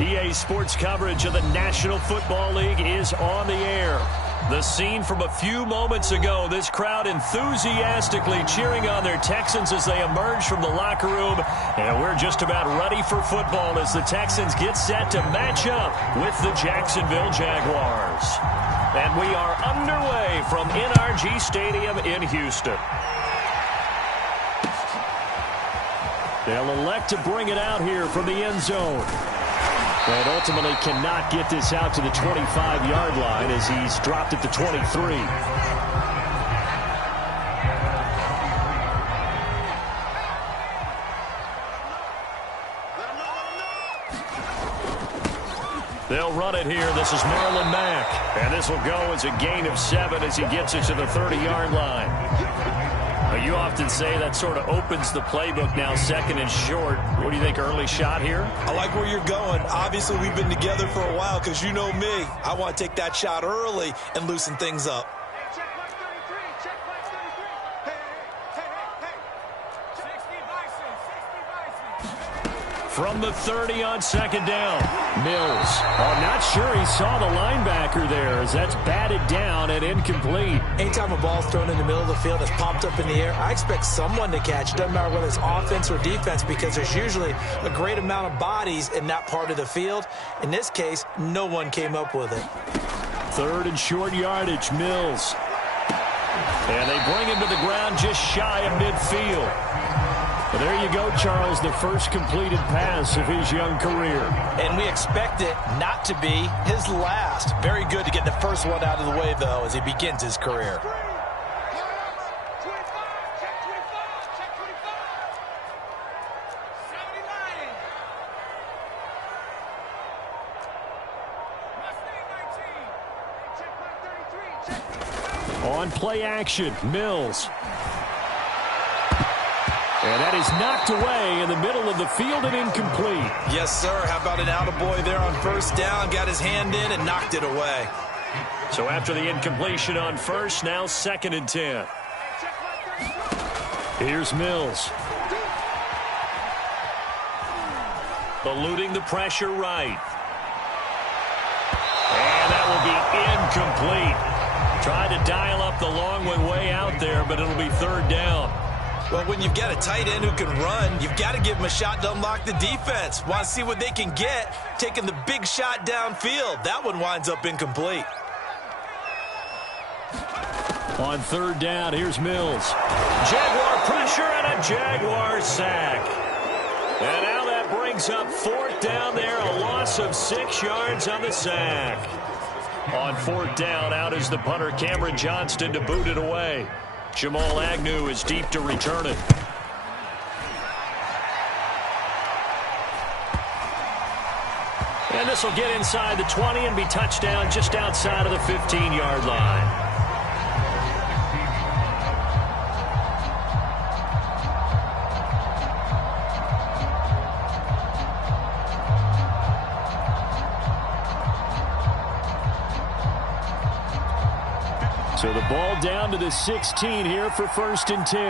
EA Sports coverage of the National Football League is on the air. The scene from a few moments ago, this crowd enthusiastically cheering on their Texans as they emerge from the locker room. And we're just about ready for football as the Texans get set to match up with the Jacksonville Jaguars. And we are underway from NRG Stadium in Houston. They'll elect to bring it out here from the end zone. And ultimately cannot get this out to the 25-yard line as he's dropped at the 23. They'll run it here. This is Marlon Mack. And this will go as a gain of 7 as he gets it to the 30-yard line. You often say that sort of opens the playbook now, second and short. What do you think, early shot here? I like where you're going. Obviously, we've been together for a while because you know me. I want to take that shot early and loosen things up. From the 30 on second down, Mills. I'm not sure he saw the linebacker there as that's batted down and incomplete. Anytime a ball's thrown in the middle of the field that's popped up in the air, I expect someone to catch. It doesn't matter whether it's offense or defense because there's usually a great amount of bodies in that part of the field. In this case, no one came up with it. Third and short yardage, Mills. And they bring him to the ground just shy of midfield. Well, there you go, Charles, the first completed pass of his young career. And we expect it not to be his last. Very good to get the first one out of the way, though, as he begins his career. On play action, Mills. And that is knocked away in the middle of the field and incomplete. Yes, sir. How about an attaboy there on first down? Got his hand in and knocked it away. So after the incompletion on first, now second and 10. Here's Mills. Eluding the pressure right. And that will be incomplete. Tried to dial up the long way out there, but it'll be third down. Well, when you've got a tight end who can run, you've got to give him a shot to unlock the defense. Want to see what they can get, taking the big shot downfield. That one winds up incomplete. On third down, here's Mills. Jaguar pressure and a Jaguar sack. And now that brings up fourth down there, a loss of 6 yards on the sack. On fourth down, out is the punter, Cameron Johnston, to boot it away. Jamal Agnew is deep to return it. And this will get inside the 20 and be touchdown just outside of the 15-yard line. So the ball down to the 16 here for first and 10.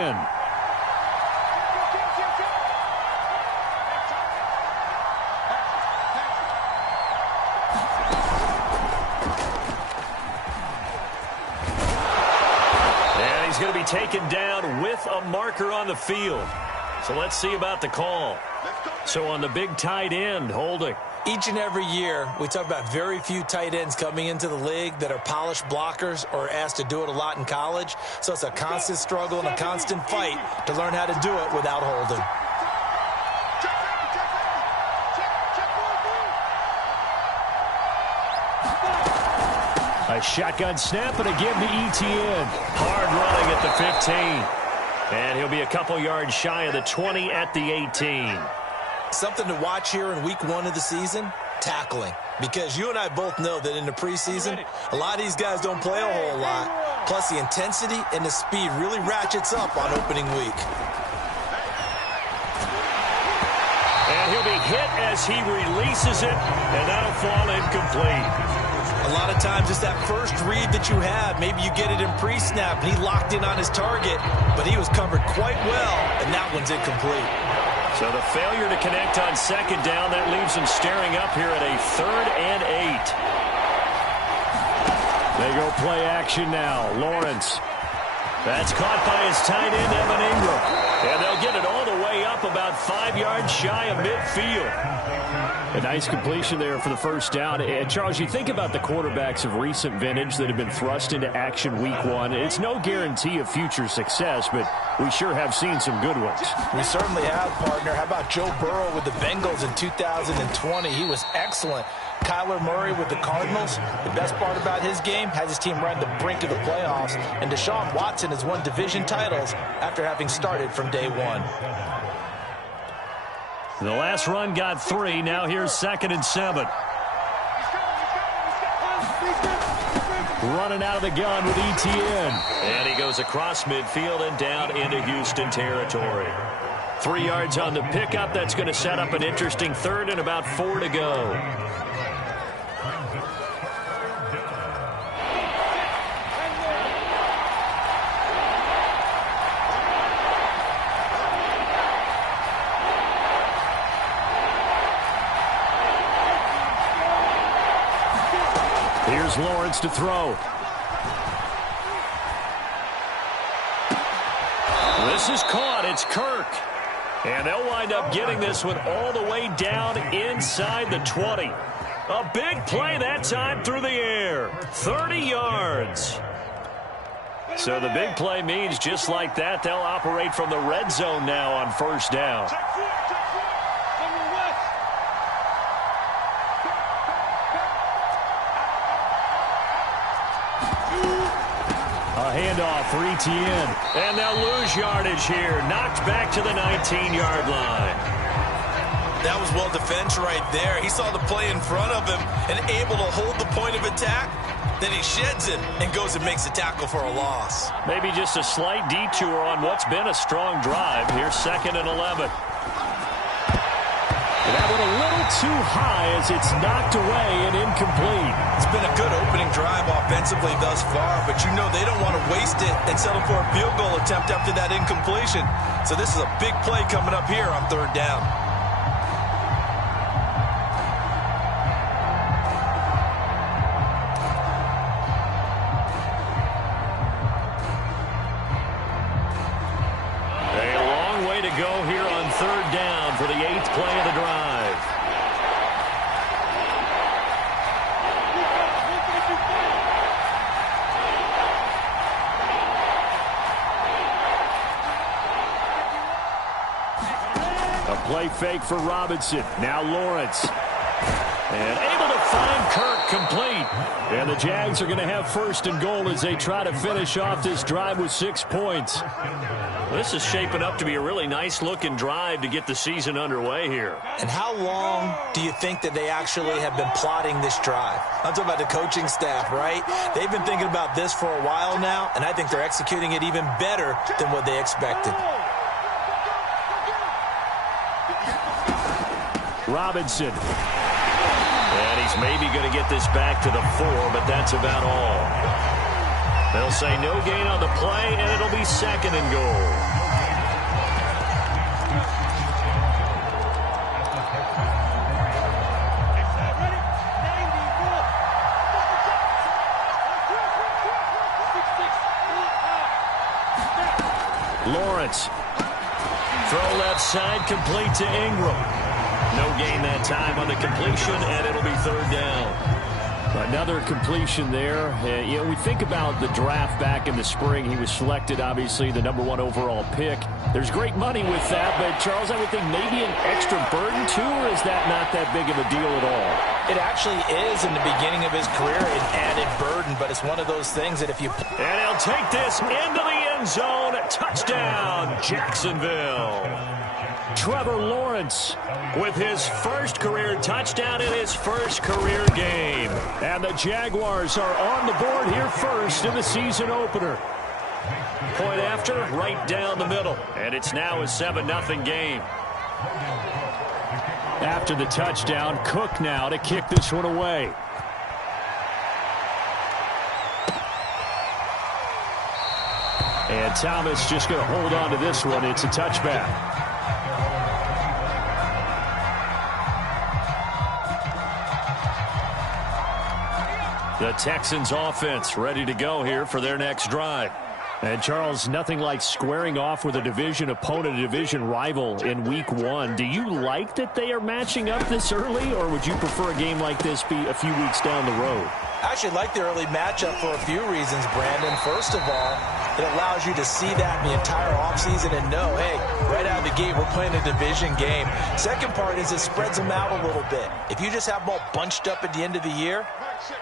And he's going to be taken down with a marker on the field. So let's see about the call. So on the big tight end, holding. Each and every year, we talk about very few tight ends coming into the league that are polished blockers or asked to do it a lot in college. So it's a constant struggle and a constant fight to learn how to do it without holding. A shotgun snap and a give to ETN. Hard running at the 15. And he'll be a couple yards shy of the 20 at the 18. Something to watch here in week 1 of the season, tackling. Because you and I both know that in the preseason, a lot of these guys don't play a whole lot. Plus, the intensity and the speed really ratchets up on opening week. And he'll be hit as he releases it, and that'll fall incomplete. A lot of times it's that first read that you have. Maybe you get it in pre-snap, and he locked in on his target, but he was covered quite well, and that one's incomplete. So the failure to connect on second down, that leaves them staring up here at a 3rd and 8. They go play action now. Lawrence. That's caught by his tight end, Evan Ingram. And they'll get it all the way up about 5 yards shy of midfield. A nice completion there for the first down. And Charles, you think about the quarterbacks of recent vintage that have been thrust into action week 1. It's no guarantee of future success, but we sure have seen some good ones. We certainly have, partner. How about Joe Burrow with the Bengals in 2020? He was excellent. Kyler Murray with the Cardinals. The best part about his game, has his team right at the brink of the playoffs. And Deshaun Watson has won division titles after having started from day 1. The last run got 3. Now here's 2nd and 7. Running out of the gun with Etienne. And he goes across midfield and down into Houston territory. 3 yards on the pickup. That's going to set up an interesting 3rd and about 4 to go. Here's Lawrence to throw. This is caught. It's Kirk. And they'll wind up getting this one all the way down inside the 20. A big play that time through the air. 30 yards. So the big play means just like that, they'll operate from the red zone now on 1st down. Handoff for Etienne. And they'll lose yardage here. Knocked back to the 19-yard line. That was well defense right there. He saw the play in front of him and able to hold the point of attack. Then he sheds it and goes and makes a tackle for a loss. Maybe just a slight detour on what's been a strong drive. Here's 2nd and 11. That one a little too high as it's knocked away and incomplete. It's been a good opening drive offensively thus far, but you know they don't want to waste it and settle for a field goal attempt after that incompletion. So this is a big play coming up here on 3rd down. A long way to go here on 3rd down for the 8th play of the drive. Play fake for Robinson. Now Lawrence. And able to find Kirk complete. And the Jags are going to have 1st and goal as they try to finish off this drive with 6 points. This is shaping up to be a really nice-looking drive to get the season underway here. And how long do you think that they actually have been plotting this drive? I'm talking about the coaching staff, right? They've been thinking about this for a while now, and I think they're executing it even better than what they expected. Robinson. And he's maybe going to get this back to the 4, but that's about all. They'll say no gain on the play, and it'll be 2nd and goal. Lawrence. Throw left side, complete to Ingram. No gain that time on the completion, and it'll be 3rd down. Another completion there. You know, we think about the draft back in the spring. He was selected, obviously, the #1 overall pick. There's great money with that, but, Charles, I would think maybe an extra burden, too, or is that not that big of a deal at all? It actually is in the beginning of his career an added burden, but it's one of those things that if you... And he'll take this into the end zone. Touchdown, Jacksonville. Trevor Lawrence with his first career touchdown in his first career game. And the Jaguars are on the board here first in the season opener. Point after, right down the middle. And it's now a 7-0 game. After the touchdown, Cook now to kick this one away. And Thomas just going to hold on to this one. It's a touchback. The Texans offense ready to go here for their next drive. And Charles, nothing like squaring off with a division opponent, a division rival in week 1. Do you like that they are matching up this early, or would you prefer a game like this be a few weeks down the road? I actually like the early matchup for a few reasons, Brandon. First of all, it allows you to see that the entire offseason and know, hey, right out of the gate, we're playing a division game. Second part is it spreads them out a little bit. If you just have them all bunched up at the end of the year,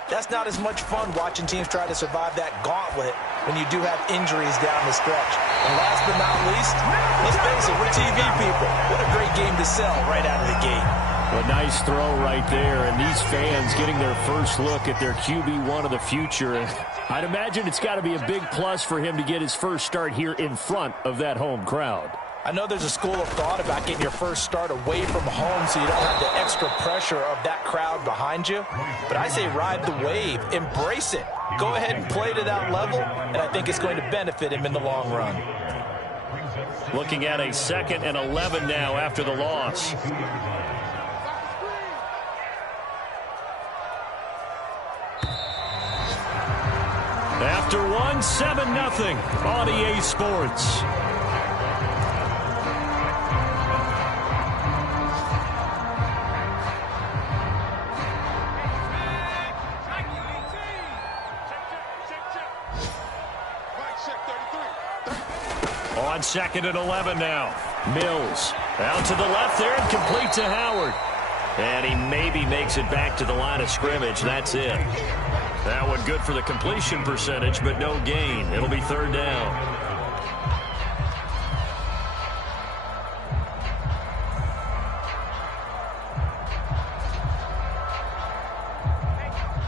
that's not as much fun watching teams try to survive that gauntlet when you do have injuries down the stretch. And last but not least, let's face it, we're TV people. What a great game to sell right out of the gate. A nice throw right there, and these fans getting their first look at their QB1 of the future. I'd imagine it's got to be a big plus for him to get his first start here in front of that home crowd. I know there's a school of thought about getting your first start away from home so you don't have the extra pressure of that crowd behind you. But I say ride the wave, embrace it. Go ahead and play to that level, and I think it's going to benefit him in the long run. Looking at a 2nd and 11 now after the loss. After one, 7-0 on EA Sports. On 2nd and 11 now. Mills out to the left there and complete to Howard. And he maybe makes it back to the line of scrimmage. That's it. That one good for the completion percentage, but no gain. It'll be 3rd down.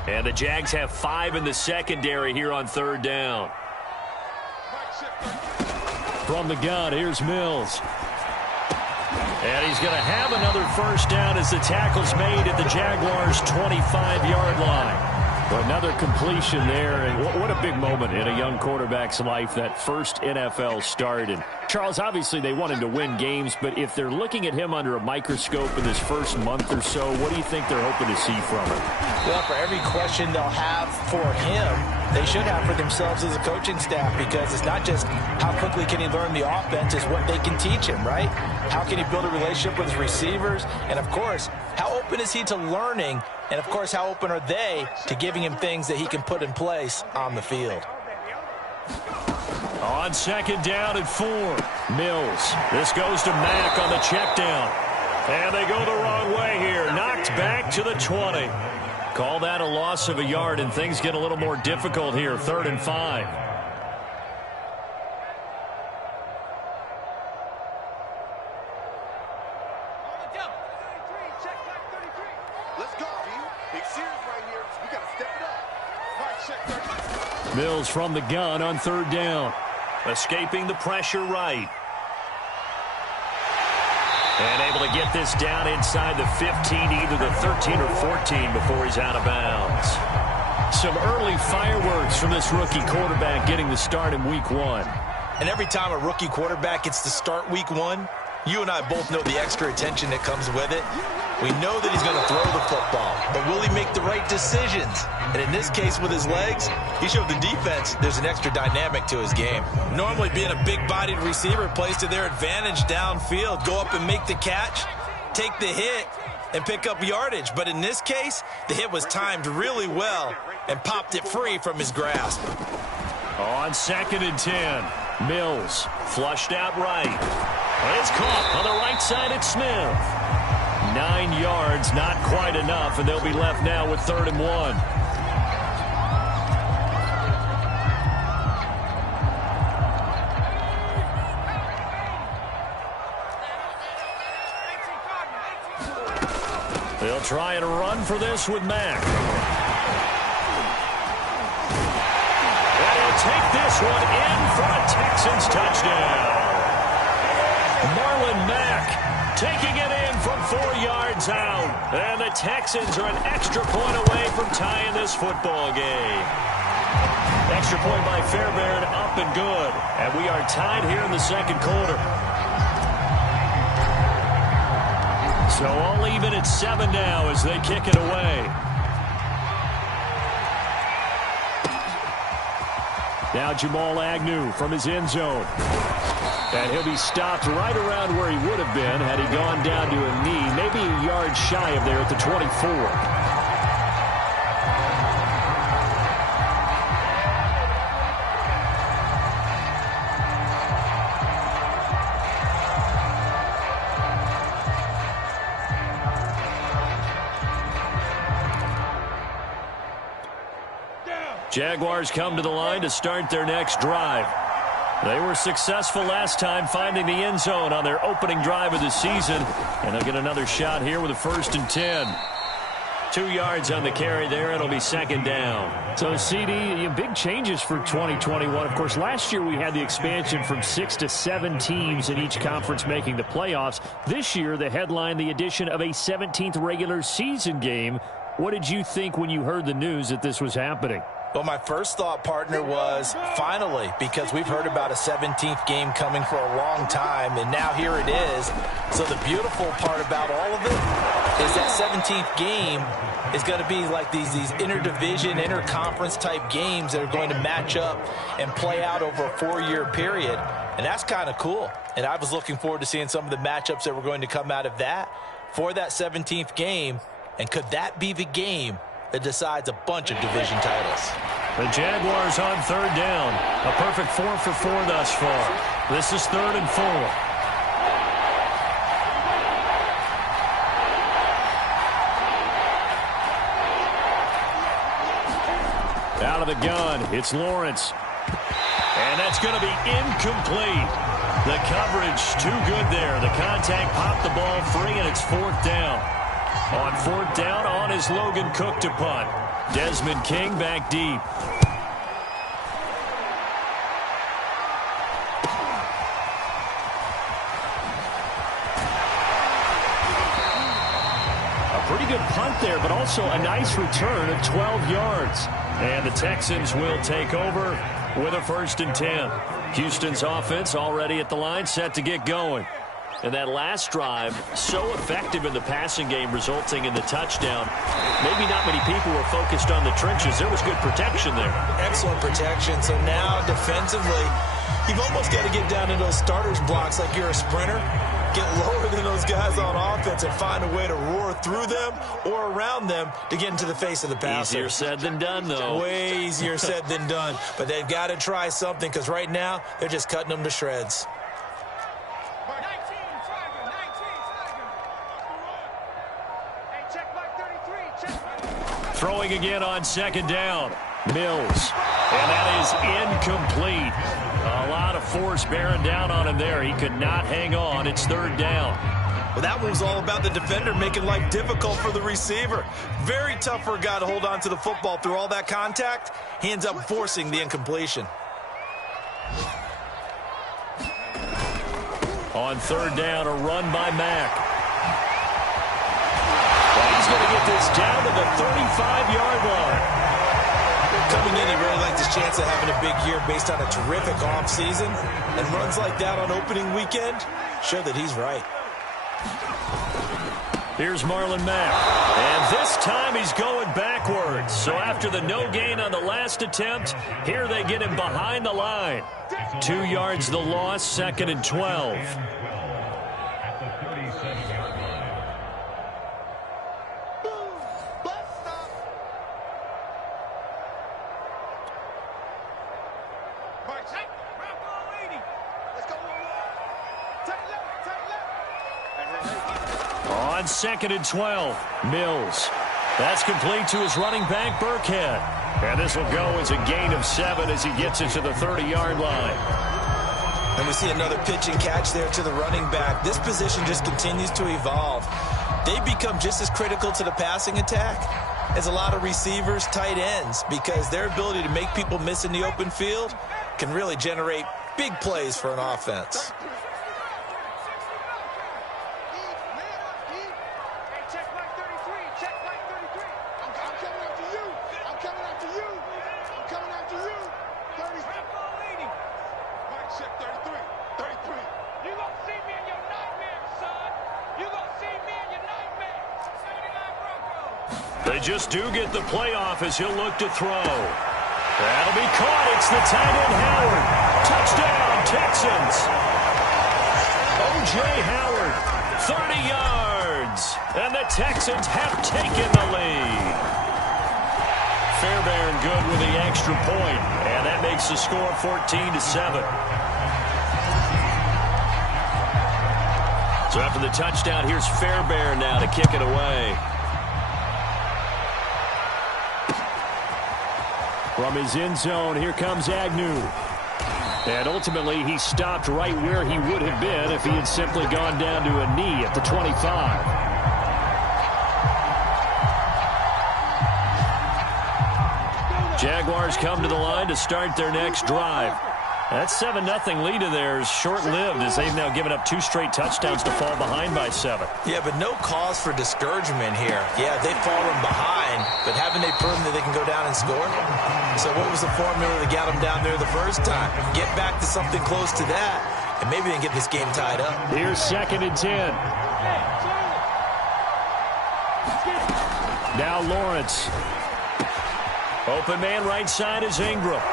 And the Jags have 5 in the secondary here on 3rd down. From the gun, here's Mills. And he's going to have another first down as the tackle's made at the Jaguars' 25-yard line. Another completion there, and what a big moment in a young quarterback's life, that first NFL start. And Charles, obviously they want him to win games, but if they're looking at him under a microscope in this first month or so, what do you think they're hoping to see from him? Well, for every question they'll have for him, they should have for themselves as a coaching staff, because it's not just how quickly can he learn the offense, it's what they can teach him, right? How can he build a relationship with his receivers? And, of course, how open is he to learning? And, of course, how open are they to giving him things that he can put in place on the field? On 2nd down and 4, Mills. This goes to Mack on the check down. And they go the wrong way here. Knocked back to the 20. Call that a loss of a yard, and things get a little more difficult here. 3rd and 5. Mills from the gun on 3rd down. Escaping the pressure right. And able to get this down inside the 15, either the 13 or 14 before he's out of bounds. Some early fireworks from this rookie quarterback getting the start in week 1. And every time a rookie quarterback gets to start week 1, you and I both know the extra attention that comes with it. We know that he's going to throw the football, but will he make the right decisions? And in this case with his legs, he showed the defense there's an extra dynamic to his game. Normally being a big-bodied receiver plays to their advantage downfield. Go up and make the catch, take the hit, and pick up yardage. But in this case, the hit was timed really well and popped it free from his grasp. On 2nd and 10, Mills flushed out right. It's caught on the right side at Smith. 9 yards, not quite enough, and they'll be left now with 3rd and 1. They'll try and run for this with Mack. And he'll take this one in for a Texans touchdown. Marlon Mack taking it in from 4 yards out. And the Texans are an extra point away from tying this football game. Extra point by Fairbairn, up and good. And we are tied here in the 2nd quarter. So all even at 7 now as they kick it away. Now Jamal Agnew from his end zone. And he'll be stopped right around where he would have been had he gone down to a knee, maybe a yard shy of there at the 24. Jaguars come to the line to start their next drive. They were successful last time finding the end zone on their opening drive of the season, and they'll get another shot here with a 1st and 10. 2 yards on the carry there. It'll be 2nd down. So, CD, big changes for 2021. Of course, last year we had the expansion from 6 to 7 teams in each conference making the playoffs. This year, the headline, the addition of a 17th regular season game. What did you think when you heard the news that this was happening? Well, my first thought, partner, was finally, because we've heard about a 17th game coming for a long time, and now here it is. So the beautiful part about all of it is that 17th game is going to be like these interdivision, interconference type games that are going to match up and play out over a 4-year period, and that's kind of cool. And I was looking forward to seeing some of the matchups that were going to come out of that for that 17th game, and could that be the game that decides a bunch of division titles? The Jaguars on 3rd down. A perfect 4 for 4 thus far. This is 3rd and 4. Out of the gun, it's Lawrence. And that's going to be incomplete. The coverage too good there. The contact popped the ball free, and it's 4th down. On 4th down, on is Logan Cook to punt. Desmond King back deep. A pretty good punt there, but also a nice return of 12 yards. And the Texans will take over with a 1st and 10. Houston's offense already at the line, set to get going. And that last drive, so effective in the passing game, resulting in the touchdown. Maybe not many people were focused on the trenches. There was good protection there. Excellent protection. So now, defensively, you've almost got to get down to those starters blocks like you're a sprinter. Get lower than those guys on offense and find a way to roar through them or around them to get into the face of the passer. Easier said than done, though. Way easier said than done. But they've got to try something, because right now, they're just cutting them to shreds. Throwing again on 2nd down. Mills. And that is incomplete. A lot of force bearing down on him there. He could not hang on. It's 3rd down. Well, that one was all about the defender making life difficult for the receiver. Very tough for a guy to hold on to the football through all that contact. He ends up forcing the incompletion. On 3rd down, a run by Mack. He's going to get this down to the 35-yard line. Coming in, he really liked his chance of having a big year based on a terrific offseason. And runs like that on opening weekend show that he's right. Here's Marlon Mack. And this time he's going backwards. So after the no gain on the last attempt, here they get him behind the line. 2 yards the loss, 2nd and 12. On 2nd and 12, Mills. That's complete to his running back, Burkhead. And this will go as a gain of 7 as he gets into the 30-yard line. And we see another pitch and catch there to the running back. This position just continues to evolve. They become just as critical to the passing attack as a lot of receivers, tight ends, because their ability to make people miss in the open field can really generate big plays for an offense. They just do get the playoff as he'll look to throw. That'll be caught. It's the tight end, Howard. Touchdown, Texans. O.J. Howard, 30 yards. And the Texans have taken the lead. Fairbairn good with the extra point. And that makes the score 14-7. So after the touchdown, here's Fairbairn now to kick it away. From his end zone, here comes Agnew. And ultimately, he stopped right where he would have been if he had simply gone down to a knee at the 25. Jaguars come to the line to start their next drive. That 7-0 lead of theirs short-lived as they've now given up 2 straight touchdowns to fall behind by 7. Yeah, but no cause for discouragement here. Yeah, they've fallen behind, but haven't they proven that they can go down and score? So what was the formula that got them down there the first time? Get back to something close to that, and maybe they can get this game tied up. Here's 2nd and 10. Now Lawrence. Open man right side is Ingram.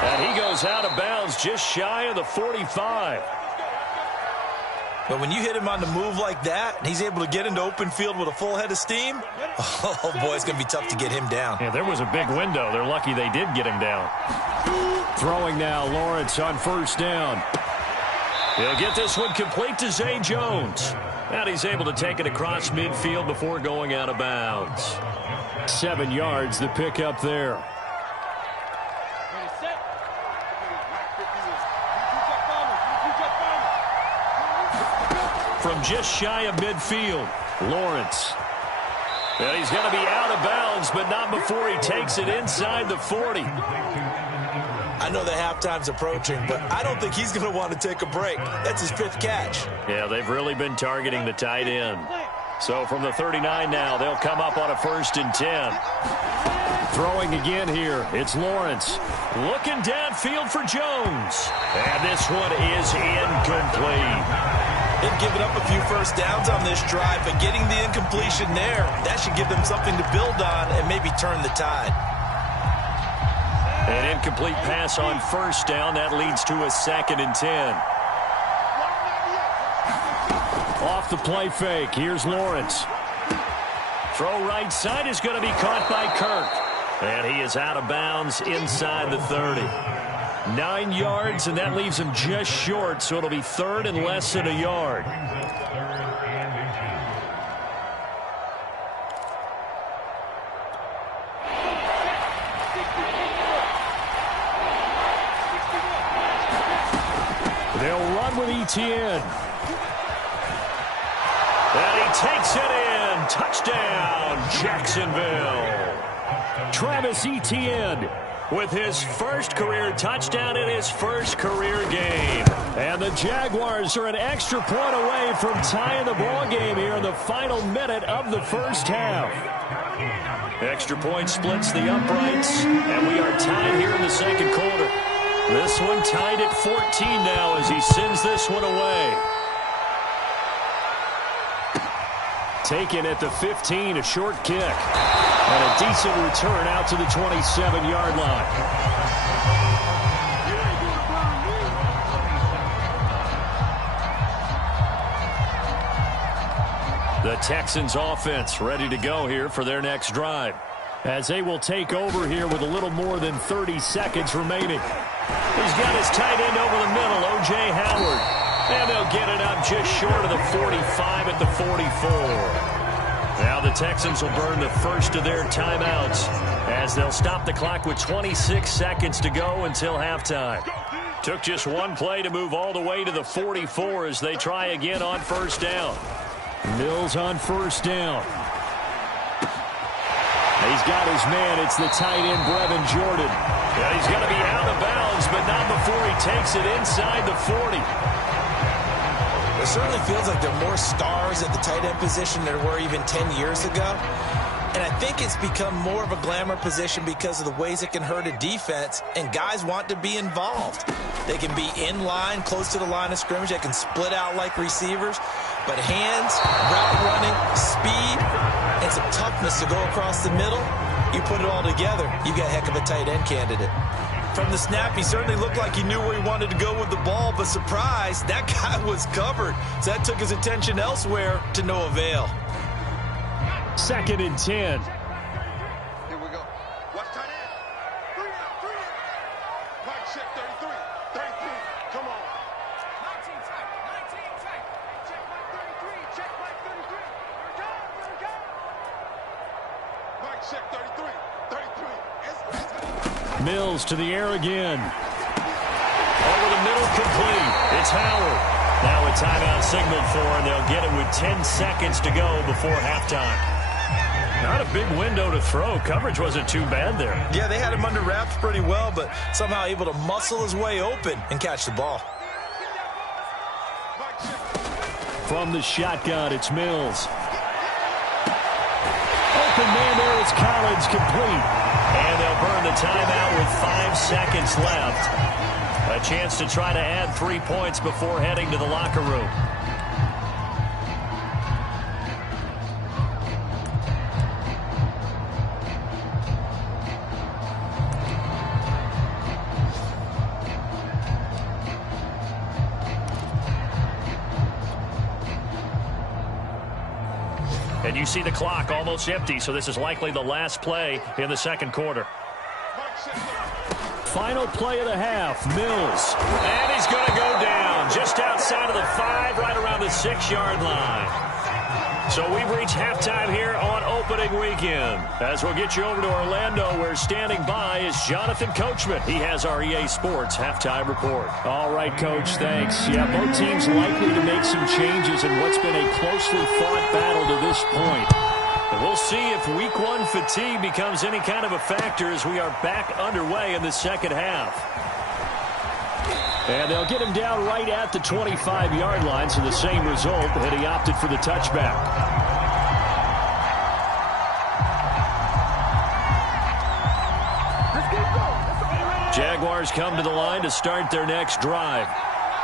And he goes out of bounds just shy of the 45. But when you hit him on the move like that, and he's able to get into open field with a full head of steam, oh, boy, it's going to be tough to get him down. Yeah, there was a big window. They're lucky they did get him down. Throwing now, Lawrence on 1st down. He'll get this one complete to Zay Jones. And he's able to take it across midfield before going out of bounds. 7 yards, the pickup there. From just shy of midfield, Lawrence. and he's going to be out of bounds, but not before he takes it inside the 40. I know the halftime's approaching, but I don't think he's going to want to take a break. That's his 5th catch. Yeah, they've really been targeting the tight end. So from the 39 now, they'll come up on a 1st and 10. Throwing again here, it's Lawrence. Looking downfield for Jones. And this one is incomplete. They've given up a few first downs on this drive, but getting the incompletion there, that should give them something to build on and maybe turn the tide. An incomplete pass on 1st down. That leads to a 2nd and 10. Off the play fake, here's Lawrence. Throw right side is going to be caught by Kirk. And he is out of bounds inside the 30. 9 yards, and that leaves him just short, so it'll be 3rd and less than a yard. They'll run with Etienne. And he takes it in. Touchdown, Jacksonville. Travis Etienne with his first career touchdown in his first career game. And the Jaguars are an extra point away from tying the ball game here in the final minute of the 1st half. Extra point splits the uprights, and we are tied here in the 2nd quarter. This one tied at 14 now as he sends this one away. Taken at the 15, a short kick. And a decent return out to the 27-yard line. The Texans offense ready to go here for their next drive. As they will take over here with a little more than 30 seconds remaining. He's got his tight end over the middle, O.J. Howard. And they'll get it up just short of the 45 at the 44. Now the Texans will burn the first of their timeouts as they'll stop the clock with 26 seconds to go until halftime. Took just one play to move all the way to the 44 as they try again on 1st down. Mills on 1st down. He's got his man. It's the tight end, Brevin Jordan. Yeah, he's going to be out of bounds, but not before he takes it inside the 40. It certainly feels like there are more stars at the tight end position than there were even 10 years ago. And I think it's become more of a glamour position because of the ways it can hurt a defense, and guys want to be involved. They can be in line, close to the line of scrimmage. They can split out like receivers. But hands, route running, speed, and some toughness to go across the middle, You put it all together, you got a heck of a tight end candidate. From the snap, he certainly looked like he knew where he wanted to go with the ball, but surprise, that guy was covered. So that took his attention elsewhere to no avail. 2nd and 10. Here we go. Watch tight end. 3 out. Mike, check 33. 33. Come on. 19 tight. Check Mike 33. Here we go. Mike, check 33. 33. Mills to the air again. Over the middle, complete. It's Howard. Now a timeout signaled for, and they'll get it with 10 seconds to go before halftime. Not a big window to throw. Coverage wasn't too bad there. Yeah, they had him under wraps pretty well, but somehow able to muscle his way open and catch the ball. From the shotgun, it's Mills. Open man there is Collins, complete. And they'll burn the timeout with 5 seconds left. A chance to try to add 3 points before heading to the locker room. And you see the clock almost empty, so this is likely the last play in the second quarter. Final play of the half, Mills. And he's going to go down just outside of the 5, right around the 6-yard line. So we've reached halftime here on opening weekend. As we'll get you over to Orlando, where standing by is Jonathan Coachman. He has our EA Sports halftime report. All right, Coach, thanks. Yeah, both teams likely to make some changes in what's been a closely fought battle to this point. And we'll see if Week 1 fatigue becomes any kind of a factor as we are back underway in the second half. And they'll get him down right at the 25-yard line, so the same result, and he opted for the touchback. Jaguars come to the line to start their next drive.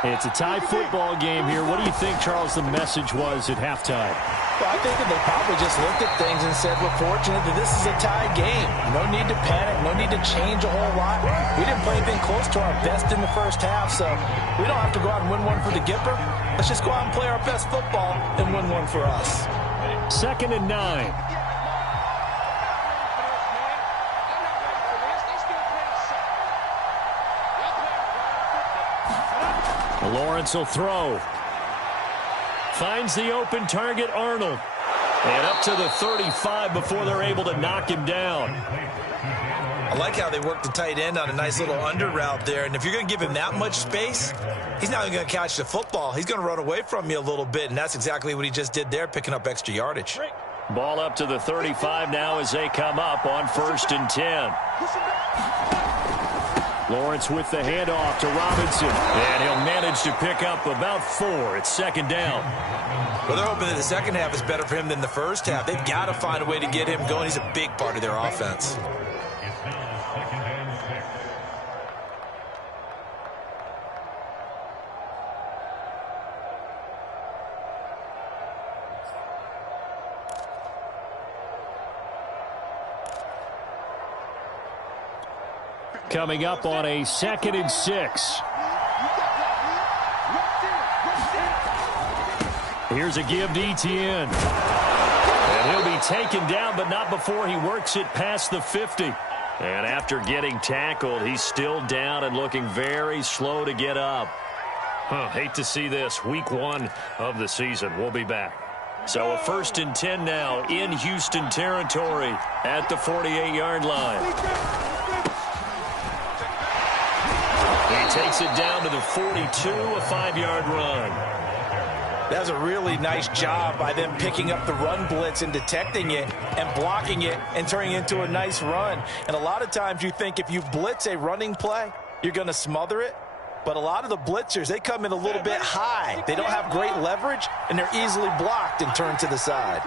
It's a tie football game here. What do you think, Charles, the message was at halftime? Well, I think that they probably just looked at things and said, we're fortunate that this is a tie game. No need to panic. No need to change a whole lot. We didn't play anything close to our best in the first half, so we don't have to go out and win one for the Gipper. Let's just go out and play our best football and win one for us. 2nd and 9. Lawrence will throw. Finds the open target, Arnold. And up to the 35 before they're able to knock him down. I like how they worked the tight end on a nice little under route there. And if you're going to give him that much space, he's not going to catch the football. He's going to run away from you a little bit, and that's exactly what he just did there, picking up extra yardage. Ball up to the 35 now as they come up on 1st and 10. Lawrence with the handoff to Robinson. And he'll manage to pick up about 4. It's 2nd down. Well, they're hoping that the second half is better for him than the first half. They've got to find a way to get him going. He's a big part of their offense. Coming up on a 2nd and 6. Here's a give to Etienne. And he'll be taken down, but not before he works it past the 50. And after getting tackled, he's still down and looking very slow to get up. Hate to see this. Week 1 of the season. We'll be back. So a 1st and 10 now in Houston territory at the 48-yard line. He takes it down to the 42, a 5-yard run. That was a really nice job by them picking up the run blitz and detecting it and blocking it and turning it into a nice run. And a lot of times you think if you blitz a running play, you're going to smother it. But a lot of the blitzers, they come in a little bit high. They don't have great leverage, and they're easily blocked and turned to the side.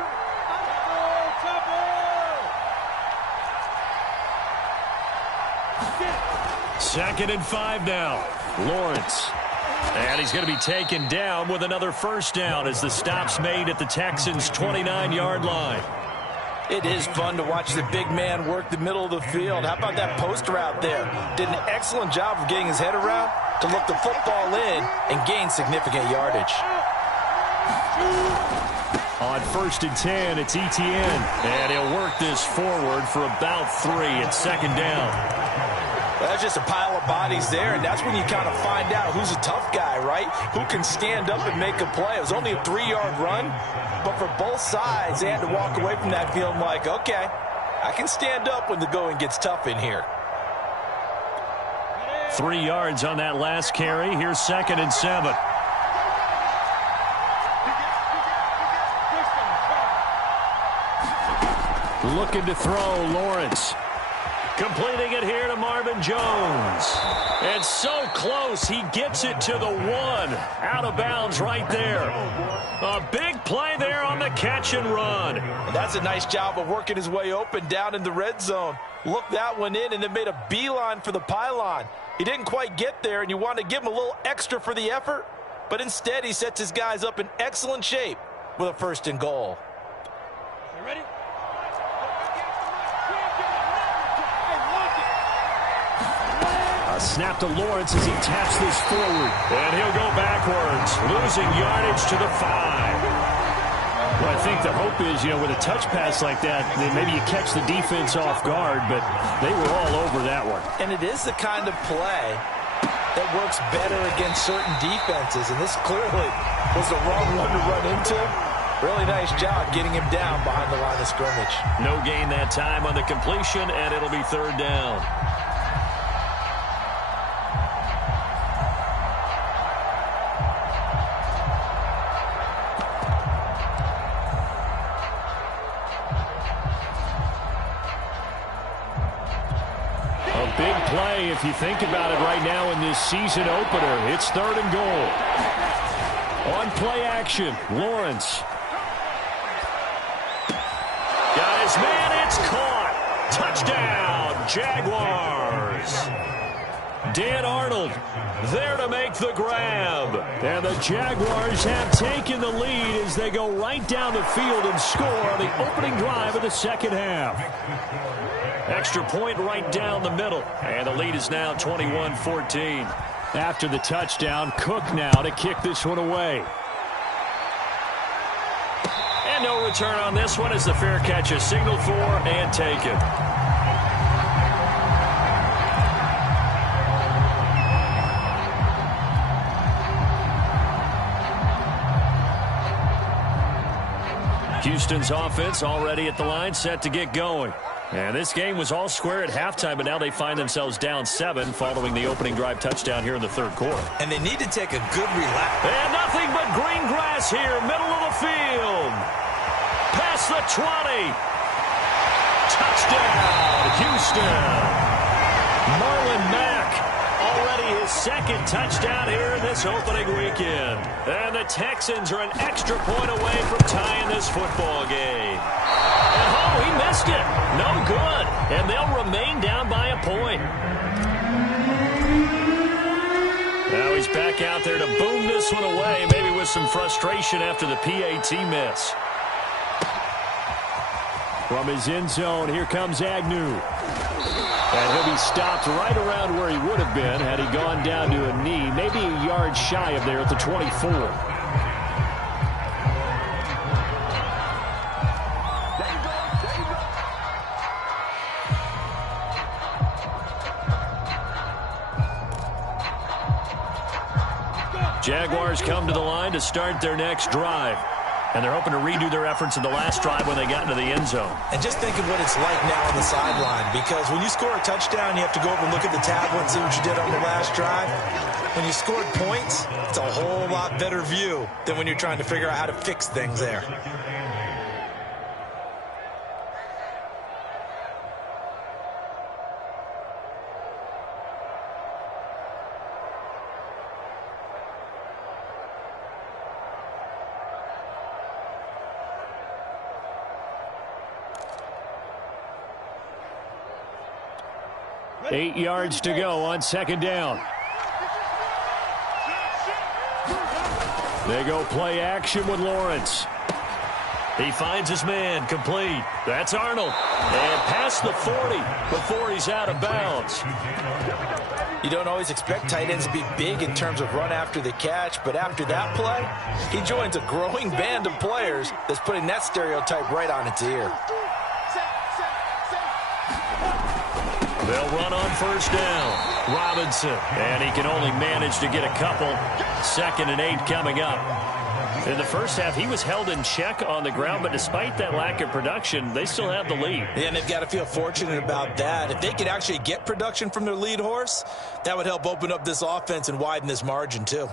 Second and 5 now. Lawrence. And he's going to be taken down with another 1st down as the stop's made at the Texans' 29-yard line. It is fun to watch the big man work the middle of the field. How about that post route there? Did an excellent job of getting his head around to look the football in and gain significant yardage. On 1st and 10, it's Etienne. And he'll work this forward for about 3 at 2nd down. Well, that's just a pile of bodies there, and that's when you kind of find out who's a tough guy, right? Who can stand up and make a play. It was only a 3-yard run, but for both sides, they had to walk away from that feeling like, okay, I can stand up when the going gets tough in here. 3 yards on that last carry. Here's 2nd and 7. Looking to throw, Lawrence. Completing it here to Marvin Jones. And so close, he gets it to the 1. Out of bounds right there. A big play there on the catch and run. And that's a nice job of working his way open down in the red zone. Looked that one in and then made a beeline for the pylon. He didn't quite get there, and you want to give him a little extra for the effort. But instead, he sets his guys up in excellent shape with a 1st and goal. You ready? A snap to Lawrence as he taps this forward. And he'll go backwards, losing yardage to the 5. Well, I think the hope is, with a touch pass like that, then maybe you catch the defense off guard, but they were all over that one. And it is the kind of play that works better against certain defenses, and this clearly was the wrong one to run into. Really nice job getting him down behind the line of scrimmage. No gain that time on the completion, and it'll be 3rd down. Big play if you think about it right now in this season opener. It's 3rd and goal. On play action, Lawrence. Got his man, it's caught. Touchdown, Jaguars. Dan Arnold there to make the grab. And the Jaguars have taken the lead as they go right down the field and score on the opening drive of the 2nd half. Extra point right down the middle. And the lead is now 21-14. After the touchdown, Cook now to kick this one away. And no return on this one as the fair catch is signaled for and taken. Houston's offense already at the line, set to get going. And this game was all square at halftime, but now they find themselves down 7 following the opening drive touchdown here in the 3rd quarter. And they need to take a good relax. And nothing but green grass here, middle of the field. Past the 20. Touchdown, Houston. Marlon Mack, already his 2nd touchdown here in this opening weekend. And the Texans are an extra point away from tying this football game. And oh, he missed it. No good. And they'll remain down by a point. Now he's back out there to boom this one away, maybe with some frustration after the PAT miss. From his end zone, here comes Agnew. And he'll be stopped right around where he would have been had he gone down to a knee, maybe a yard shy of there at the 24. Jaguars come to the line to start their next drive. And they're hoping to redo their efforts in the last drive when they got into the end zone. And just think of what it's like now on the sideline, because when you score a touchdown, you have to go over and look at the tablet and see what you did on the last drive. When you scored points, it's a whole lot better view than when you're trying to figure out how to fix things there. Eight yards to go on 2nd down. They go play action with Lawrence. He finds his man, complete. That's Arnold. And past the 40 before he's out of bounds. You don't always expect tight ends to be big in terms of run after the catch, but after that play, he joins a growing band of players that's putting that stereotype right on its ear. They'll run on first down. Robinson. And he can only manage to get a couple. 2nd and 8 coming up. In the first half, he was held in check on the ground, but despite that lack of production, they still have the lead. Yeah, and they've got to feel fortunate about that. If they could actually get production from their lead horse, that would help open up this offense and widen this margin, too.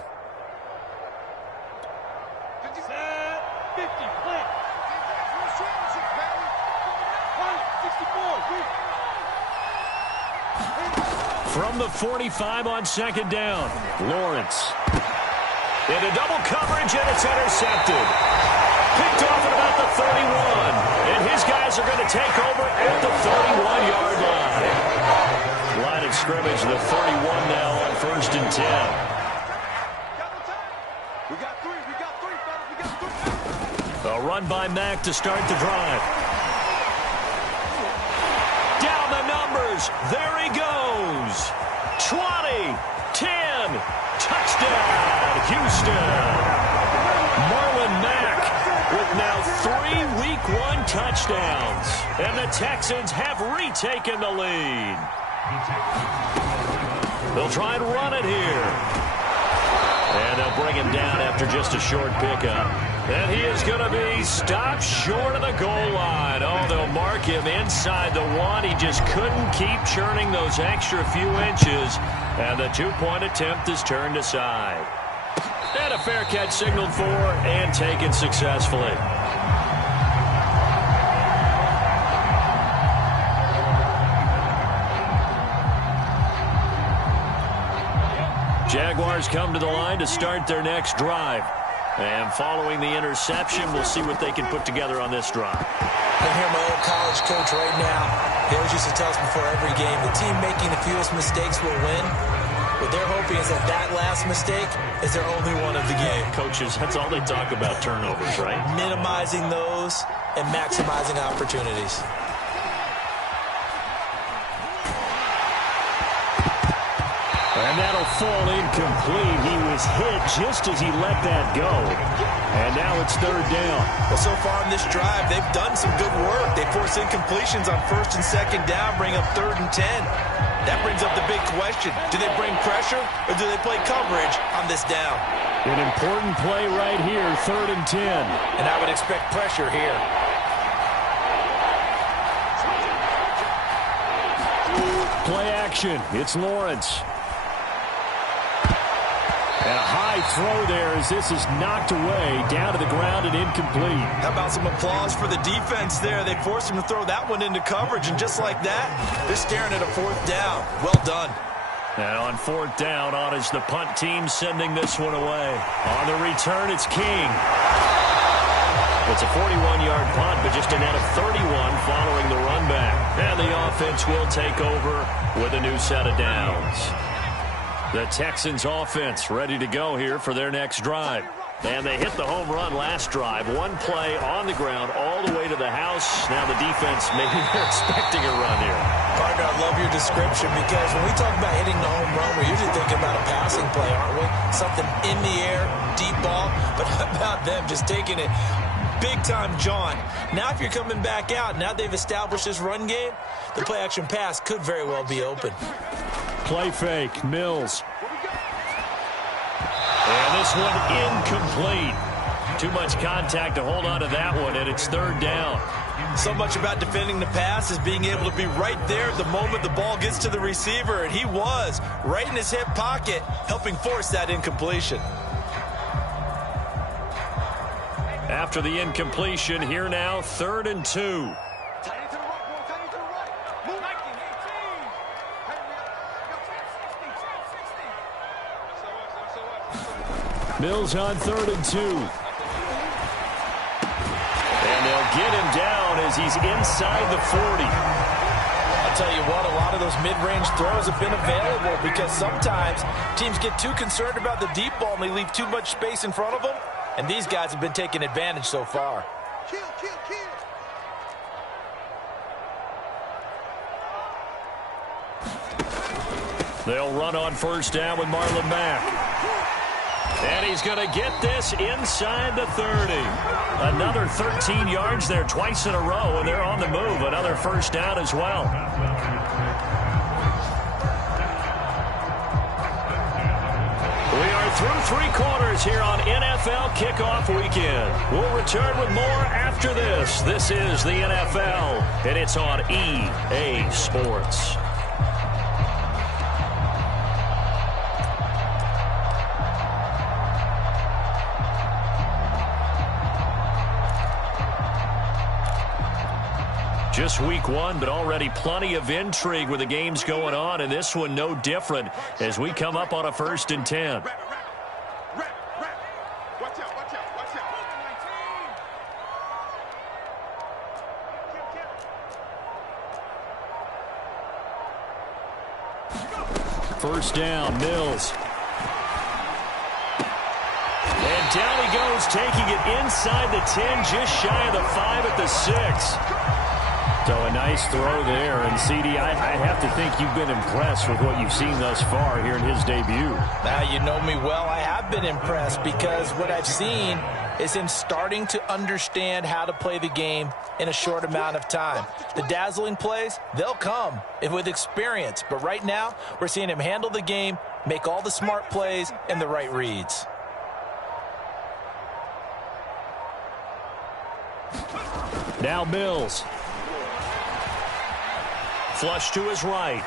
From the 45 on 2nd down, Lawrence. Into double coverage, and it's intercepted. Picked off at about the 31. And his guys are going to take over at the 31-yard line. Line of scrimmage, the 31 now on 1st and 10. A run by Mack to start the drive. Down the numbers. There he goes. 20, 10, touchdown, Houston. Marlon Mack with now 3 Week 1 touchdowns. And the Texans have retaken the lead. They'll try and run it here. And they'll bring him down after just a short pickup. And he is going to be stopped short of the goal line. Oh, they'll mark him inside the 1. He just couldn't keep churning those extra few inches. And the 2-point attempt is turned aside. And a fair catch signaled for and taken successfully. Jaguars come to the line to start their next drive. And following the interception, we'll see what they can put together on this drive. I hear my old college coach right now. He always used to tell us before every game, the team making the fewest mistakes will win. What they're hoping is that that last mistake is their only one of the game. Coaches, that's all they talk about, turnovers, right? Minimizing those and maximizing opportunities. And that'll fall incomplete. He was hit just as he let that go. And now it's 3rd down. Well, so far in this drive, they've done some good work. They force incompletions on 1st and 2nd down, bring up 3rd and 10. That brings up the big question. Do they bring pressure or do they play coverage on this down? An important play right here, 3rd and 10. And I would expect pressure here. Play action. It's Lawrence. And a high throw there as this is knocked away, down to the ground and incomplete. How about some applause for the defense there? They forced him to throw that one into coverage, and just like that, they're staring at a 4th down. Well done. And on 4th down, on is the punt team sending this one away. On the return, it's King. It's a 41-yard punt, but just a net of 31 following the run back. And the offense will take over with a new set of downs. The Texans offense ready to go here for their next drive. And they hit the home run last drive. One play on the ground all the way to the house. Now the defense, maybe they're expecting a run here. Partner, I love your description because when we talk about hitting the home run, we're usually thinking about a passing play, aren't we? Something in the air, deep ball. But how about them just taking it big-time jaunt? Now if you're coming back out, now they've established this run game, the play-action pass could very well be open. Play fake, Mills. And this one incomplete. Too much contact to hold on to that one, and it's 3rd down. So much about defending the pass is being able to be right there at the moment the ball gets to the receiver, and he was right in his hip pocket, helping force that incompletion. After the incompletion, here now, 3rd and 2. Mills on 3rd and 2. And they'll get him down as he's inside the 40. I'll tell you what, a lot of those mid-range throws have been available because sometimes teams get too concerned about the deep ball and they leave too much space in front of them. And these guys have been taking advantage so far. Kill, kill, kill. They'll run on first down with Marlon Mack. And he's going to get this inside the 30. Another 13 yards there twice in a row, and they're on the move. Another first down as well. We are through three quarters here on NFL Kickoff Weekend. We'll return with more after this. This is the NFL, and it's on EA Sports. Just week one, but already plenty of intrigue with the games going on, and this one no different as we come up on a 1st and 10. Watch out, watch out, watch out. First down, Mills. And down he goes, taking it inside the 10, just shy of the 5 at the 6. So a nice throw there. And, CD, I have to think you've been impressed with what you've seen thus far here in his debut. Now, you know me well. I have been impressed because what I've seen is him starting to understand how to play the game in a short amount of time. The dazzling plays, they'll come with experience. But right now, we're seeing him handle the game, make all the smart plays, and the right reads. Now Mills. Flush to his right.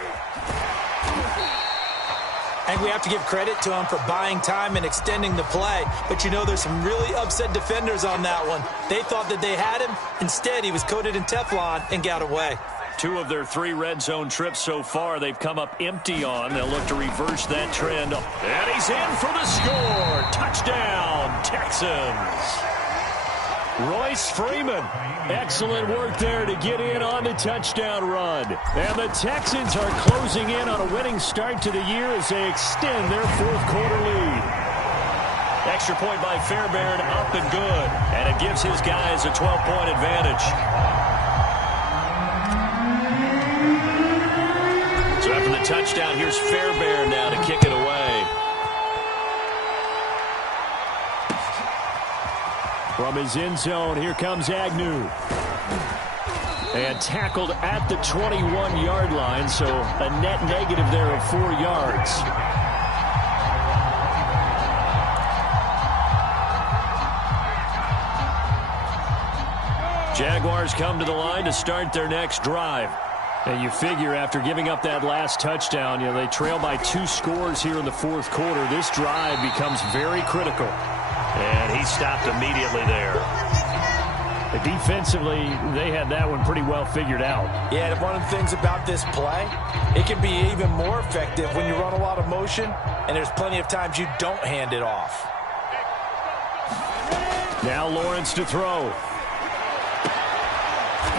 I think we have to give credit to him for buying time and extending the play. But, you know, there's some really upset defenders on that one. They thought that they had him. Instead, he was coated in Teflon and got away. 2 of their 3 red zone trips so far, they've come up empty on. They'll look to reverse that trend. And he's in for the score. Touchdown, Texans. Royce Freeman. Excellent work there to get in on the touchdown run. And the Texans are closing in on a winning start to the year as they extend their 4th quarter lead. Extra point by Fairbairn, up and good. And it gives his guys a 12-point advantage. So after the touchdown, here's Fairbairn now to kick it away. From his end zone, here comes Agnew. And tackled at the 21-yard line, so a net negative there of 4 yards. Jaguars come to the line to start their next drive. And you figure after giving up that last touchdown, you know, they trail by 2 scores here in the 4th quarter. This drive becomes very critical. And he stopped immediately there. Defensively, they had that one pretty well figured out. Yeah, and one of the things about this play, it can be even more effective when you run a lot of motion, and there's plenty of times you don't hand it off. Now Lawrence to throw.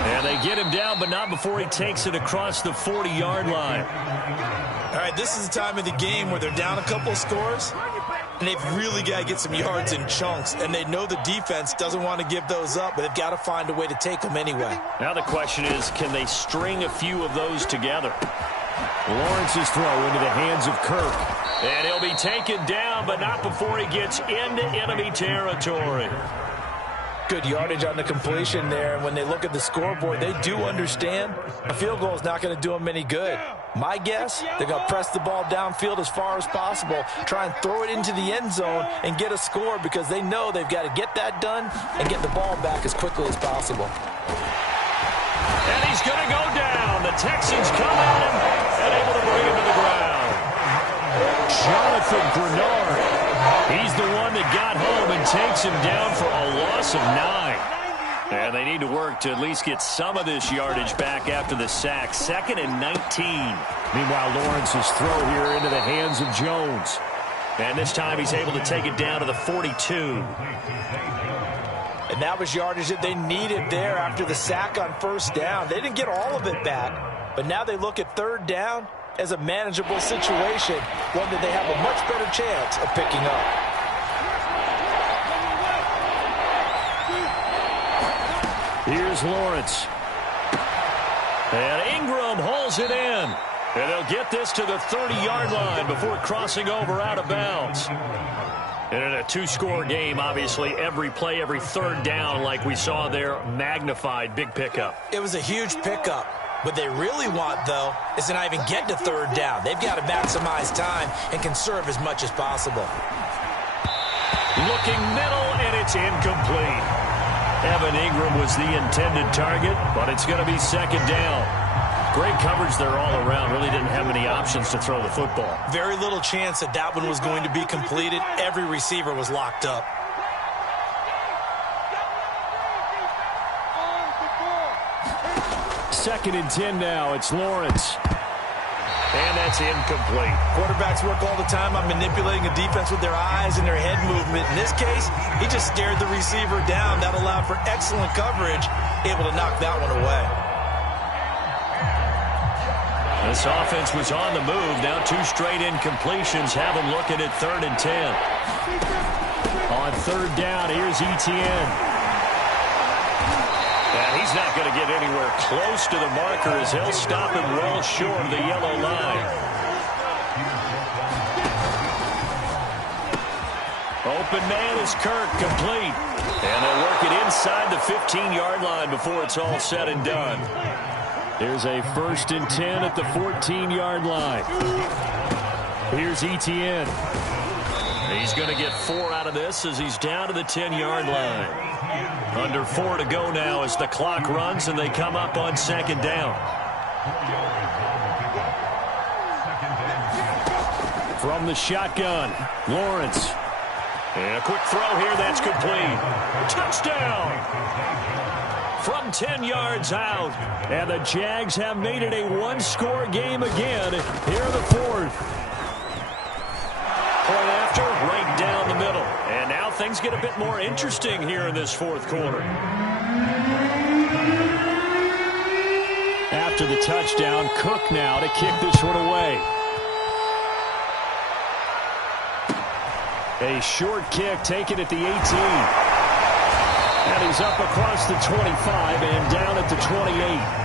And they get him down, but not before he takes it across the 40-yard line. All right, this is the time of the game where they're down a couple of scores, and they've really got to get some yards in chunks, and they know the defense doesn't want to give those up, but they've got to find a way to take them anyway. Now the question is, can they string a few of those together? Lawrence's throw into the hands of Kirk. And he'll be taken down, but not before he gets into enemy territory. Good yardage on the completion there, and when they look at the scoreboard, they do understand a field goal is not going to do them any good. My guess, they're going to press the ball downfield as far as possible, try and throw it into the end zone and get a score because they know they've got to get that done and get the ball back as quickly as possible. And he's going to go down. The Texans come at him and able to bring him to the ground. Jonathan Grenard. He's the one that got home and takes him down for a loss of 9. And they need to work to at least get some of this yardage back after the sack. 2nd and 19. Meanwhile, Lawrence's throw here into the hands of Jones. And this time he's able to take it down to the 42. And that was yardage that they needed there after the sack on first down. They didn't get all of it back, but now they look at 3rd down as a manageable situation, one that they have a much better chance of picking up. Here's Lawrence. And Ingram hauls it in. And they'll get this to the 30-yard line before crossing over out of bounds. And in a two-score game, obviously, every play, every third down, like we saw there, magnified, big pickup. It was a huge pickup. What they really want, though, is to not even get to third down. They've got to maximize time and conserve as much as possible. Looking middle, and it's incomplete. Evan Ingram was the intended target, but it's going to be second down. Great coverage there all around. Really didn't have many options to throw the football. Very little chance that that one was going to be completed. Every receiver was locked up. Second and 10 now. It's Lawrence. And that's incomplete. Quarterbacks work all the time on manipulating a defense with their eyes and their head movement. In this case, he just stared the receiver down. That allowed for excellent coverage, able to knock that one away. This offense was on the move. Now two straight incompletions have them looking at 3rd and 10. On third down, here's Etienne. And he's not going to get anywhere close to the marker as he'll stop him well short of the yellow line. Open man is Kirk, complete. And they'll work it inside the 15-yard line before it's all said and done. There's a 1st and 10 at the 14-yard line. Here's Etienne. He's going to get 4 out of this as he's down to the 10-yard line. Under 4 to go now as the clock runs and they come up on second down. From the shotgun, Lawrence. And a quick throw here, that's complete. Touchdown! From 10 yards out. And the Jags have made it a one-score game again here in the fourth. Point after, right down the middle. And now things get a bit more interesting here in this fourth quarter. After the touchdown, Cook now to kick this one away. A short kick taken at the 18. And he's up across the 25 and down at the 28.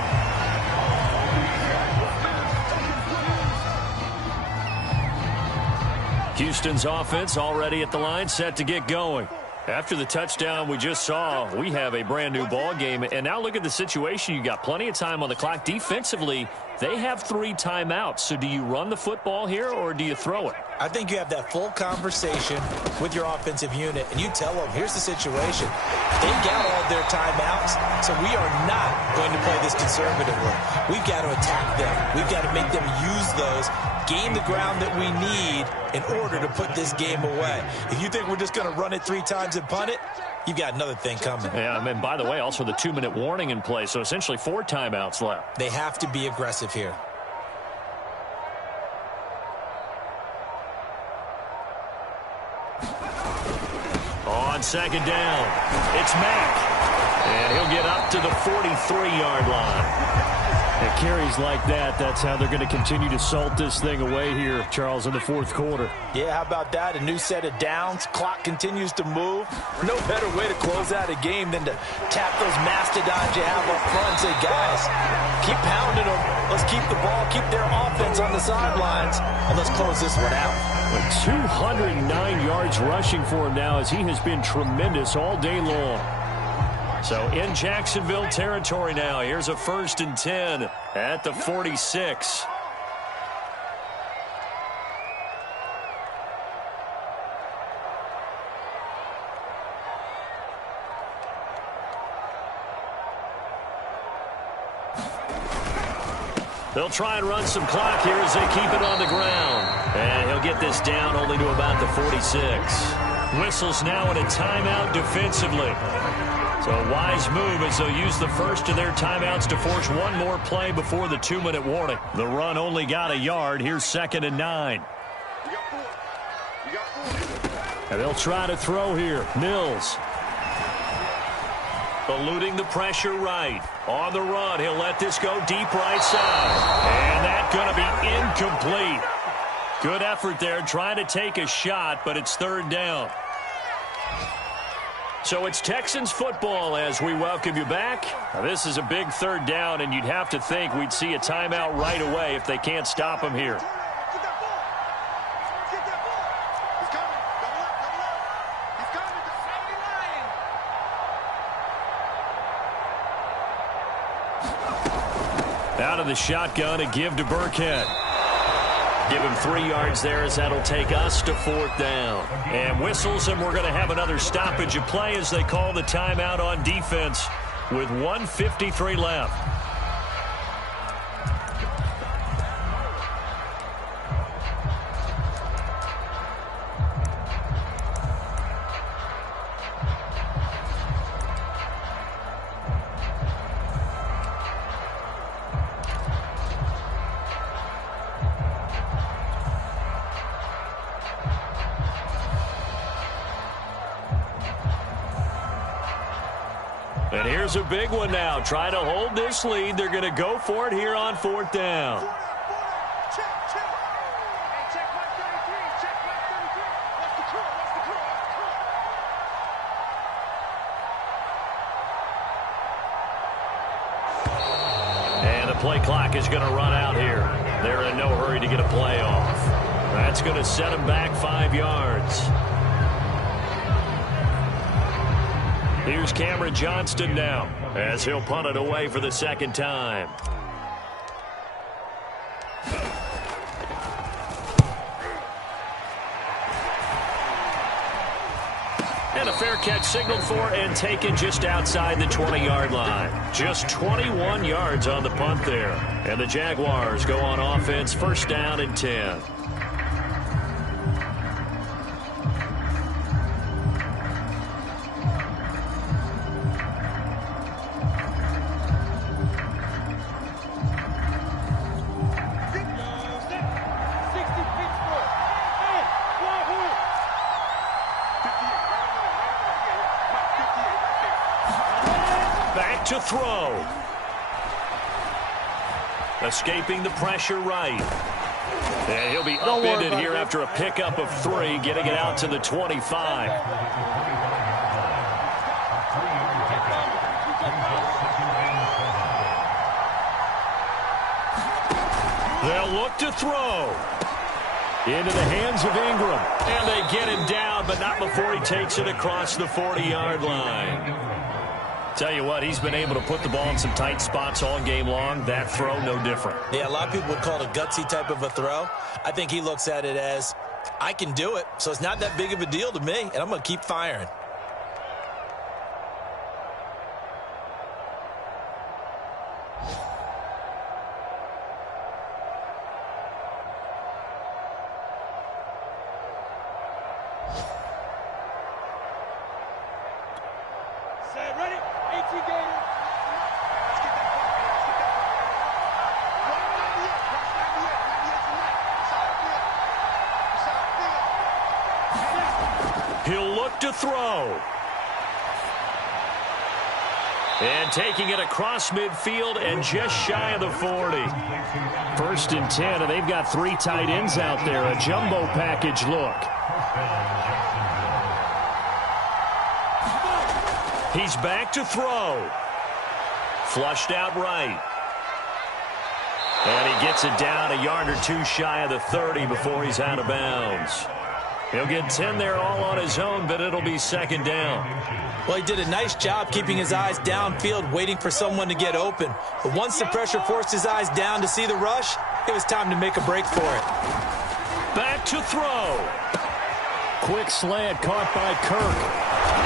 Houston's offense already at the line, set to get going. After the touchdown we just saw, we have a brand new ball game. And now look at the situation. You got plenty of time on the clock. Defensively, they have 3 timeouts. So do you run the football here or do you throw it? I think you have that full conversation with your offensive unit, and you tell them, here's the situation. They got all their timeouts, so we are not going to play this conservatively. We've got to attack them. We've got to make them use those, gain the ground that we need in order to put this game away. If you think we're just going to run it 3 times and punt it, you've got another thing coming. Yeah, and by the way, also the 2-minute warning in play, so essentially 4 timeouts left. They have to be aggressive here. On second down, it's Mack. And he'll get up to the 43-yard line. And carries like that, that's how they're going to continue to salt this thing away here, Charles, in the fourth quarter. Yeah, how about that? A new set of downs. Clock continues to move. No better way to close out a game than to tap those mastodons you have up front and say, guys, keep pounding them. Let's keep the ball, keep their offense on the sidelines, and let's close this one out. 209 yards rushing for him now as he has been tremendous all day long. So in Jacksonville territory now. Here's a 1st and 10 at the 46. They'll try and run some clock here as they keep it on the ground. And he'll get this down only to about the 46. Whistles now in a timeout defensively. So a wise move as they'll use the first of their timeouts to force one more play before the 2-minute warning. The run only got a yard. Here's 2nd and 9. And they'll try to throw here. Mills. Eluding the pressure right. On the run, he'll let this go deep right side. And that's going to be incomplete. Good effort there, trying to take a shot, but it's 3rd down. So it's Texans football as we welcome you back. Now, this is a big third down, and you'd have to think we'd see a timeout right away if they can't stop him here. Out of the shotgun, a give to Burkhead. Give him 3 yards there as that'll take us to 4th down. And whistles, and we're going to have another stoppage of play as they call the timeout on defense with 1:53 left. And here's a big one now. Try to hold this lead. They're going to go for it here on 4th down. And the play clock is going to run out here. They're in no hurry to get a play off. That's going to set them back 5 yards. Here's Cameron Johnston now as he'll punt it away for the 2nd time. And a fair catch signaled for and taken just outside the 20-yard line. Just 21 yards on the punt there. And the Jaguars go on offense, 1st down and 10. To throw. Escaping the pressure right. And he'll be upended here after a pickup of 3, getting it out to the 25. They'll look to throw. Into the hands of Ingram. And they get him down, but not before he takes it across the 40-yard line. Tell you what, he's been able to put the ball in some tight spots all game long. That throw, no different. Yeah, a lot of people would call it a gutsy type of a throw. I think he looks at it as, I can do it, so it's not that big of a deal to me, and I'm going to keep firing. He'll look to throw. And taking it across midfield and just shy of the 40. 1st and 10, and they've got 3 tight ends out there. A jumbo package look. He's back to throw. Flushed out right. And he gets it down a yard or 2 shy of the 30 before he's out of bounds. He'll get 10 there all on his own, but it'll be 2nd down. Well, he did a nice job keeping his eyes downfield, waiting for someone to get open. But once the pressure forced his eyes down to see the rush, it was time to make a break for it. Back to throw. Quick slant caught by Kirk.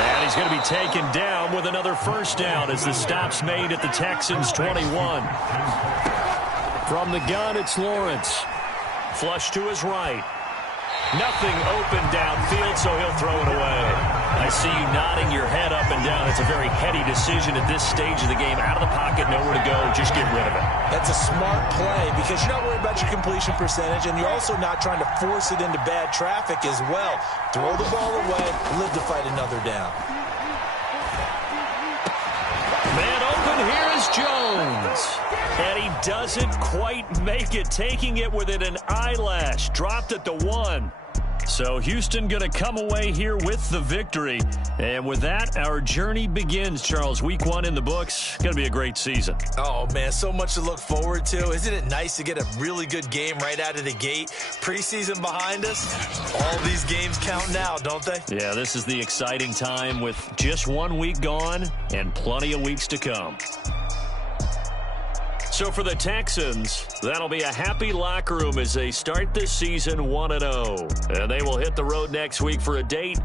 And he's going to be taken down with another 1st down as the stop's made at the Texans' 21. From the gun, it's Lawrence. Flush to his right. Nothing open downfield, so he'll throw it away. I see you nodding your head up and down. It's a very heady decision at this stage of the game. Out of the pocket, nowhere to go. Just get rid of it. That's a smart play because you're not worried about your completion percentage, and you're also not trying to force it into bad traffic as well. Throw the ball away, live to fight another down. Man open, here is Jones. And he doesn't quite make it, taking it within an eyelash. Dropped at the 1. So Houston going to come away here with the victory. And with that, our journey begins, Charles. Week 1 in the books. Going to be a great season. Oh, man, so much to look forward to. Isn't it nice to get a really good game right out of the gate? Preseason behind us. All these games count now, don't they? Yeah, this is the exciting time with just 1 week gone and plenty of weeks to come. So for the Texans, that'll be a happy locker room as they start this season 1-0. And they will hit the road next week for a date